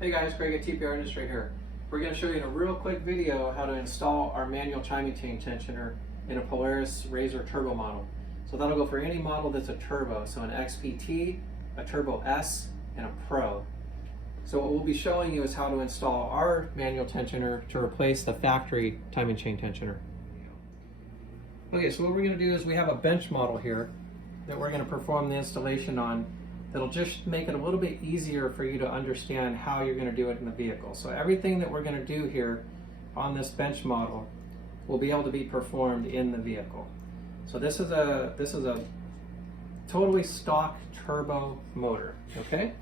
Hey guys, Craig at TPR Industry here. We're going to show you in a real quick video how to install our manual timing chain tensioner in a Polaris RZR Turbo model. So that'll go for any model that's a turbo, so an XPT, a Turbo S, and a Pro. So what we'll be showing you is how to install our manual tensioner to replace the factory timing chain tensioner. Okay, so what we're going to do is we have a bench model here that we're going to perform the installation on. That'll just make it a little bit easier for you to understand how you're going to do it in the vehicle. So everything that we're going to do here on this bench model will be able to be performed in the vehicle. So this is a totally stock turbo motor, okay?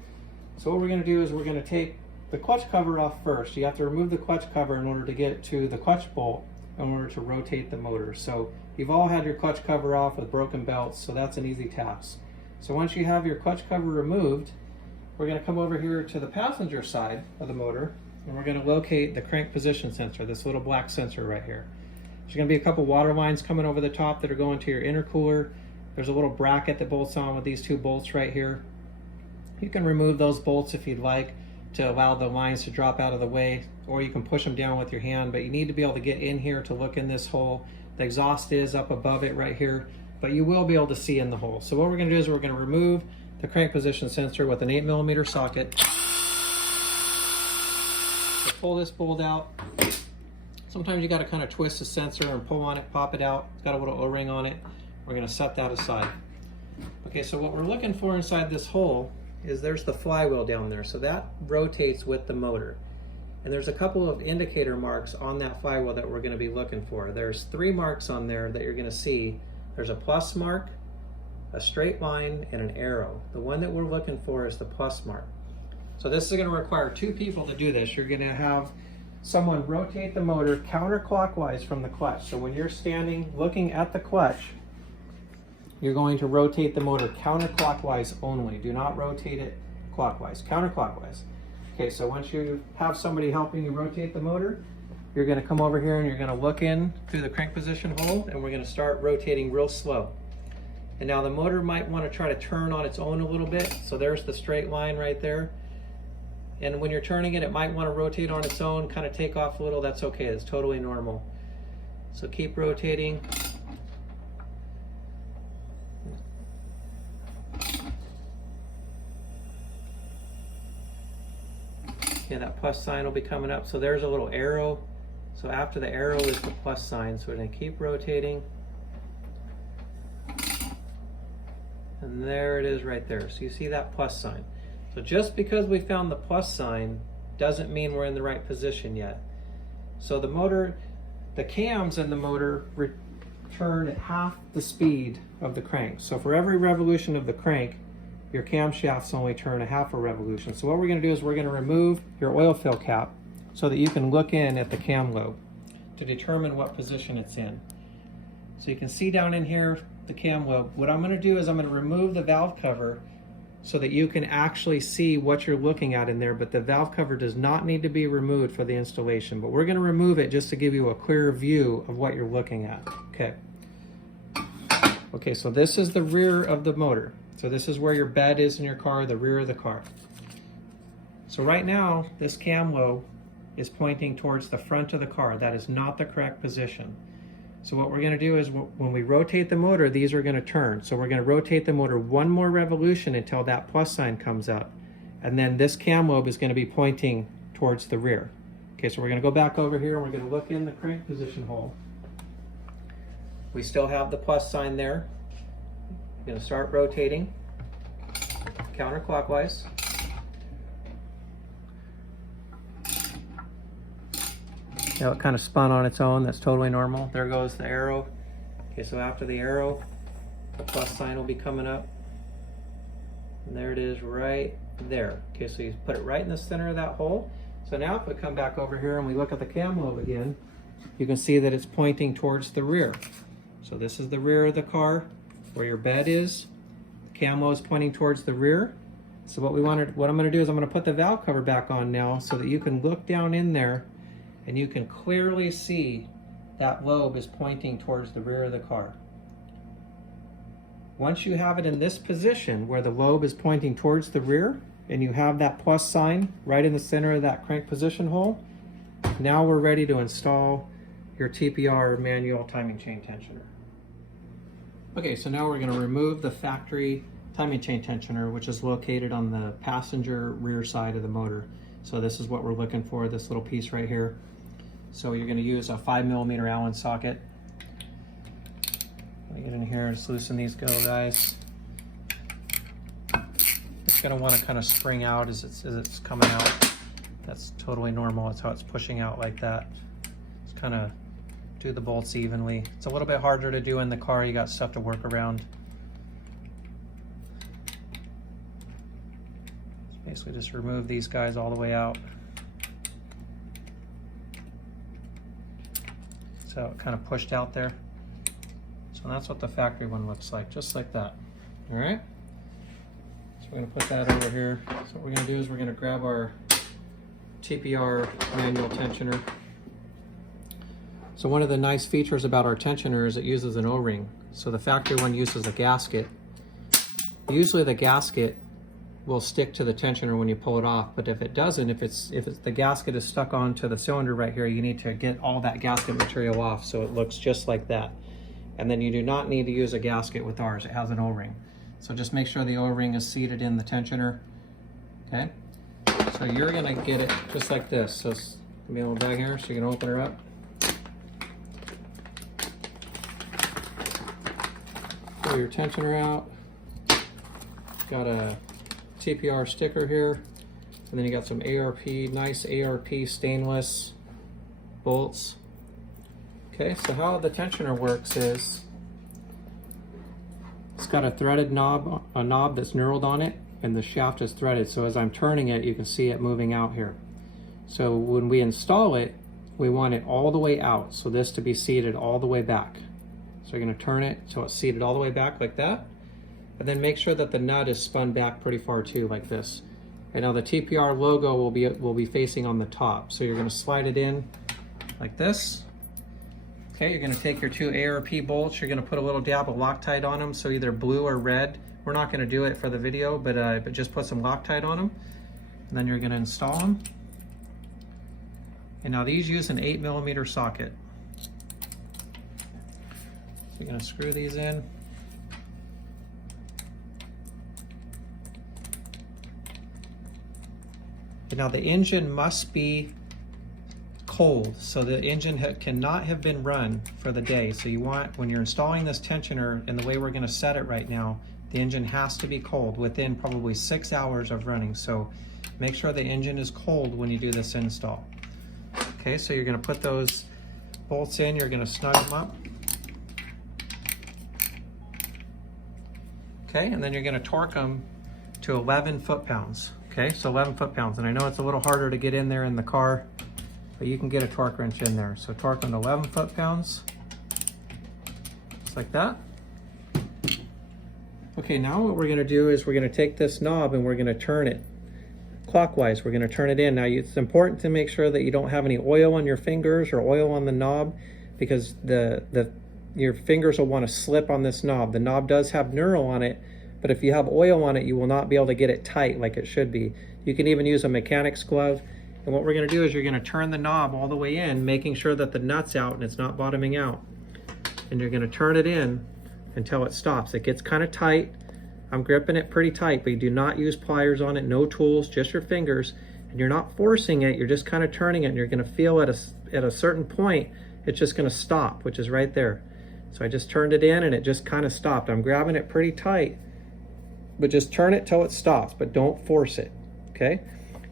So what we're going to do is we're going to take the clutch cover off first. You have to remove the clutch cover in order to get to the clutch bolt in order to rotate the motor. So you've all had your clutch cover off with broken belts, so that's an easy task. So once you have your clutch cover removed, we're going to come over here to the passenger side of the motor and we're going to locate the crank position sensor, this little black sensor right here. There's going to be a couple water lines coming over the top that are going to your intercooler. There's a little bracket that bolts on with these two bolts right here. You can remove those bolts if you'd like to allow the lines to drop out of the way, or you can push them down with your hand, but you need to be able to get in here to look in this hole. The exhaust is up above it right here, but you will be able to see in the hole. So what we're going to do is we're going to remove the crank position sensor with an 8mm socket. So pull this bolt out. Sometimes you got to kind of twist the sensor and pull on it, pop it out. It's got a little O-ring on it. We're going to set that aside. Okay, so what we're looking for inside this hole is there's the flywheel down there. So that rotates with the motor. And there's a couple of indicator marks on that flywheel that we're going to be looking for. There's 3 marks on there that you're going to see. There's a plus mark, a straight line, and an arrow. The one that we're looking for is the plus mark. So this is going to require 2 people to do this. You're going to have someone rotate the motor counterclockwise from the clutch. So when you're standing looking at the clutch, you're going to rotate the motor counterclockwise only. Do not rotate it clockwise, counterclockwise. Okay, so once you have somebody helping you rotate the motor, you're going to come over here and you're going to look in through the crank position hole and we're going to start rotating real slow. And now the motor might want to try to turn on its own a little bit. So there's the straight line right there. And when you're turning it, it might want to rotate on its own, kind of take off a little. That's okay. It's totally normal. So keep rotating. Okay, that plus sign will be coming up. So there's a little arrow. So after the arrow is the plus sign. So we're going to keep rotating. And there it is right there. So you see that plus sign. So just because we found the plus sign doesn't mean we're in the right position yet. So the motor, the cams in the motor return at half the speed of the crank. So for every revolution of the crank, your camshafts only turn a half a revolution. So what we're going to do is we're going to remove your oil fill cap so that you can look in at the cam lobe to determine what position it's in. So you can see down in here the cam lobe. What I'm going to do is I'm going to remove the valve cover so that you can actually see what you're looking at in there, but the valve cover does not need to be removed for the installation, but we're going to remove it just to give you a clearer view of what you're looking at. Okay, so this is the rear of the motor. So this is where your bed is in your car, the rear of the car. So right now, this cam lobe is pointing towards the front of the car. That is not the correct position. So what we're going to do is when we rotate the motor, these are going to turn. So we're going to rotate the motor 1 more revolution until that plus sign comes up. And then this cam lobe is going to be pointing towards the rear. Okay, so we're going to go back over here and we're going to look in the crank position hole. We still have the plus sign there. We're going to start rotating counterclockwise. Now it kind of spun on its own. That's totally normal. There goes the arrow. Okay, so after the arrow, the plus sign will be coming up. And there it is right there. Okay, so you put it right in the center of that hole. So now if we come back over here and we look at the cam lobe again, you can see that it's pointing towards the rear. So this is the rear of the car where your bed is. The cam lobe is pointing towards the rear. So what I'm going to do is I'm going to put the valve cover back on now so that you can look down in there and you can clearly see that lobe is pointing towards the rear of the car. Once you have it in this position where the lobe is pointing towards the rear, and you have that plus sign right in the center of that crank position hole, now we're ready to install your TPR manual timing chain tensioner. Okay, so now we're going to remove the factory timing chain tensioner, which is located on the passenger rear side of the motor. So this is what we're looking for, this little piece right here. So you're going to use a 5mm Allen socket. Let me get in here, just loosen these guys. It's going to want to kind of spring out as it's coming out. That's totally normal. That's how it's pushing out like that. Just kind of do the bolts evenly. It's a little bit harder to do in the car. You got stuff to work around. Basically just remove these guys all the way out. So it kind of pushed out there. So that's what the factory one looks like, just like that. All right. So we're going to put that over here. So what we're going to do is we're going to grab our TPR manual tensioner. So one of the nice features about our tensioner is it uses an O-ring. So the factory one uses a gasket. Usually the gasket will stick to the tensioner when you pull it off, but if it doesn't, if the gasket is stuck onto the cylinder right here, you need to get all that gasket material off so it looks just like that. And then you do not need to use a gasket with ours. It has an O-ring. So just make sure the O-ring is seated in the tensioner. Okay? So you're gonna get it just like this. So it's gonna be a little bag here, so you can open her up. Pull your tensioner out. Got a TPR sticker here, and then you got some ARP, nice ARP stainless bolts. Okay, so how the tensioner works is it's got a threaded knob, a knob that's knurled on it, and the shaft is threaded. So as I'm turning it, you can see it moving out here. So when we install it, we want it all the way out. So this to be seated all the way back. So you're going to turn it so it's seated all the way back like that. And then make sure that the nut is spun back pretty far too, like this. And now the TPR logo will be facing on the top. So you're going to slide it in like this. Okay, you're going to take your two ARP bolts. You're going to put a little dab of Loctite on them, so either blue or red. We're not going to do it for the video, but just put some Loctite on them. And then you're going to install them. And now these use an 8mm socket. So you're going to screw these in. And now the engine must be cold, so the engine cannot have been run for the day. So you want, when you're installing this tensioner, and the way we're going to set it right now, the engine has to be cold within probably 6 hours of running. So make sure the engine is cold when you do this install. Okay, so you're going to put those bolts in, you're going to snug them up. Okay, and then you're going to torque them to 11 foot-pounds. Okay, so 11 foot-pounds. And I know it's a little harder to get in there in the car, but you can get a torque wrench in there. So torque them to 11 foot-pounds, just like that. Okay, now what we're going to do is we're going to take this knob and we're going to turn it clockwise. We're going to turn it in. Now it's important to make sure that you don't have any oil on your fingers or oil on the knob, because your fingers will want to slip on this knob. The knob does have knurl on it, but if you have oil on it, you will not be able to get it tight like it should be. You can even use a mechanic's glove. And what we're going to do is you're going to turn the knob all the way in, making sure that the nut's out and it's not bottoming out. And you're going to turn it in until it stops. It gets kind of tight. I'm gripping it pretty tight, but you do not use pliers on it, no tools, just your fingers. And you're not forcing it, you're just kind of turning it, and you're going to feel at a certain point, it's just going to stop, which is right there. So I just turned it in and it just kind of stopped. I'm grabbing it pretty tight, but just turn it till it stops, but don't force it, okay?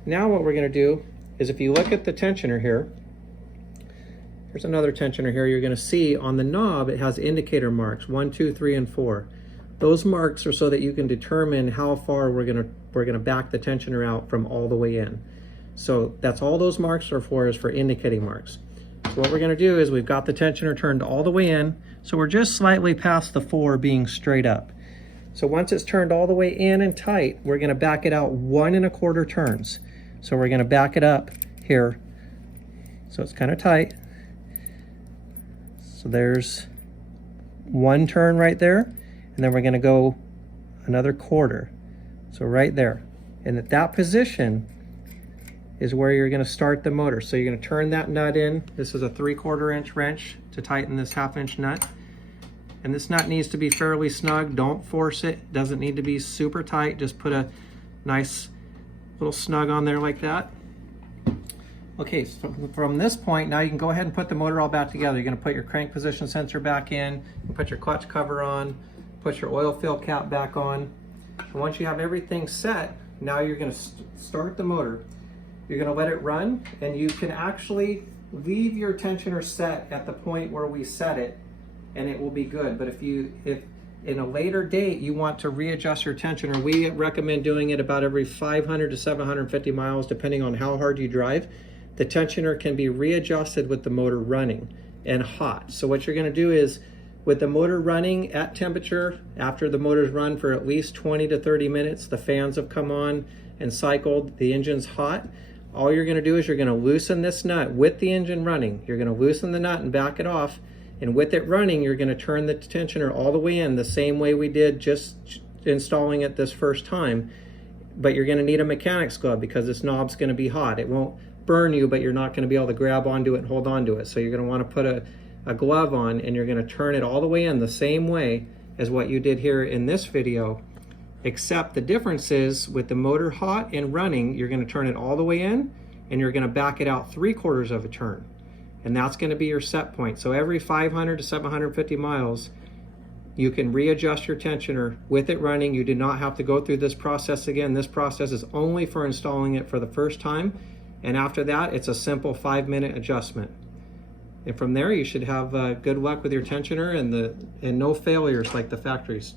Now what we're going to do is, if you look at the tensioner here, here's another tensioner here, you're going to see on the knob it has indicator marks, 1, 2, 3, and 4. Those marks are so that you can determine how far we're going to back the tensioner out from all the way in. So that's all those marks are for, is for indicating marks. So what we're going to do is we've got the tensioner turned all the way in, so we're just slightly past the 4 being straight up. So once it's turned all the way in and tight, we're going to back it out 1 1/4 turns. So we're going to back it up here. So it's kind of tight. So there's 1 turn right there. And then we're going to go another 1/4. So right there. And at that position is where you're going to start the motor. So you're going to turn that nut in. This is a 3/4 inch wrench to tighten this 1/2 inch nut. And this nut needs to be fairly snug. Don't force it. It doesn't need to be super tight. Just put a nice little snug on there like that. Okay, so from this point, now you can go ahead and put the motor all back together. You're going to put your crank position sensor back in, you put your clutch cover on, put your oil fill cap back on. And once you have everything set, now you're going to start the motor. You're going to let it run, and you can actually leave your tensioner set at the point where we set it, and it will be good. But if in a later date you want to readjust your tensioner, we recommend doing it about every 500 to 750 miles, depending on how hard you drive. The tensioner can be readjusted with the motor running and hot. So what you're going to do is, with the motor running at temperature, after the motor's run for at least 20 to 30 minutes, the fans have come on and cycled, the engine's hot, all you're going to do is you're going to loosen this nut with the engine running. You're going to loosen the nut and back it off, and with it running, you're going to turn the tensioner all the way in, the same way we did just installing it this first time. But you're going to need a mechanic's glove because this knob's going to be hot. It won't burn you, but you're not going to be able to grab onto it and hold onto it. So you're going to want to put a glove on, and you're going to turn it all the way in the same way as what you did here in this video, except the difference is with the motor hot and running, you're going to turn it all the way in, and you're going to back it out 3/4 of a turn. And that's going to be your set point. So every 500 to 750 miles, you can readjust your tensioner with it running. You do not have to go through this process again. This process is only for installing it for the first time. And after that, it's a simple 5-minute adjustment. And from there, you should have good luck with your tensioner and no failures like the factories.